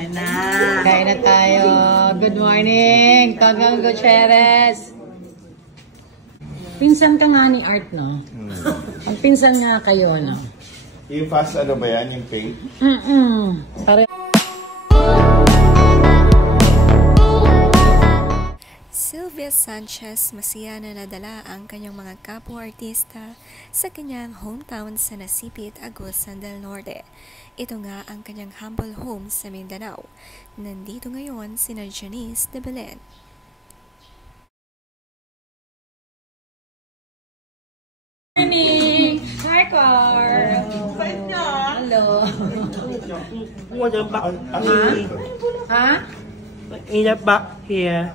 Kain na. Kain na tayo. Good morning, Kagang Gutierrez. Pinsan ka nga ni Art, no? Ang pinsan nga kayo, no? Yung fast ano ba yan? Yung pink? Pare Sylvia Sanchez masaya na nadala ang kanyang mga kapwa-artista sa kanyang hometown sa Nasipit, Agusan del Norte. Ito nga ang kanyang humble home sa Mindanao. Nandito ngayon sina Janice de Belen. morning! Hi, Carl! Hello! Ha? In the back here.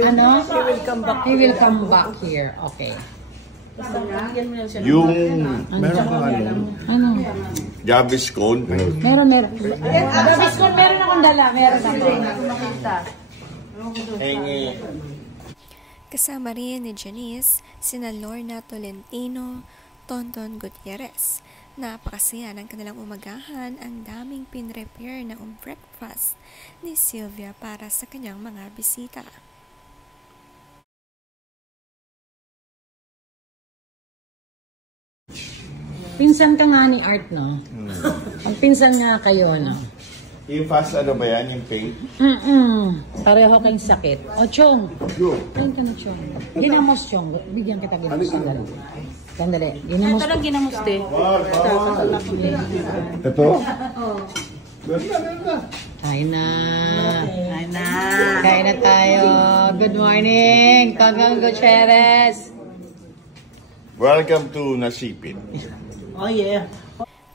Ano? He will come back. He will come back here. Okay. Yung, meron kang Ano? Gaviscon. Meron. Gaviscon, meron akong dala. Meron ako. Hingi. Kasama rin ni Janice, sina Lorna Tolentino, Tonton Gutierrez. Napakasaya ng kanilang umagahan, ang daming pinrepare na breakfast ni Sylvia para sa kanyang mga bisita. Pinsan ka nga ni Art, no? Ang pinsan nga kayo, no? Yung fast ano ba yan? Yung pink? Pareho kayong sakit. O, Chong. Kain ka na, Chong. Ginamos, Chong. Bigyan kita ginamos. Sandali. Ginamos. Ito lang ginamos, te. Ito? Oo. Kain na. Kain na. Kain na tayo. Good morning, Kagang Gutierrez. Welcome to Nasipit. Oh, yeah.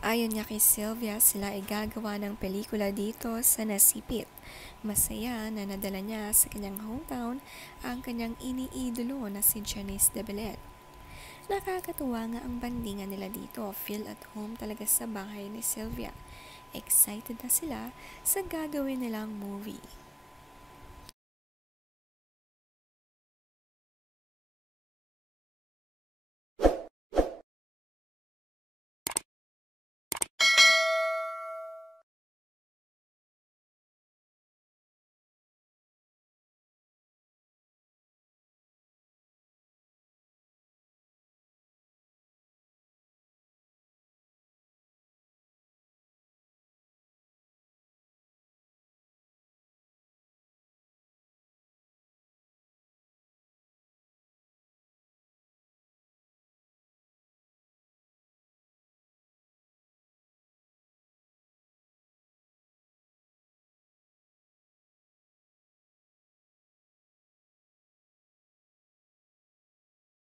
Ayon niya kay Sylvia, sila ay gagawa ng pelikula dito sa Nasipit. Masaya na nadala niya sa kanyang hometown ang kanyang iniidolo na si Janice de Belen. Nakakatuwa nga ang bandingan nila dito. Feel at home talaga sa bahay ni Sylvia. Excited na sila sa gagawin nilang movie.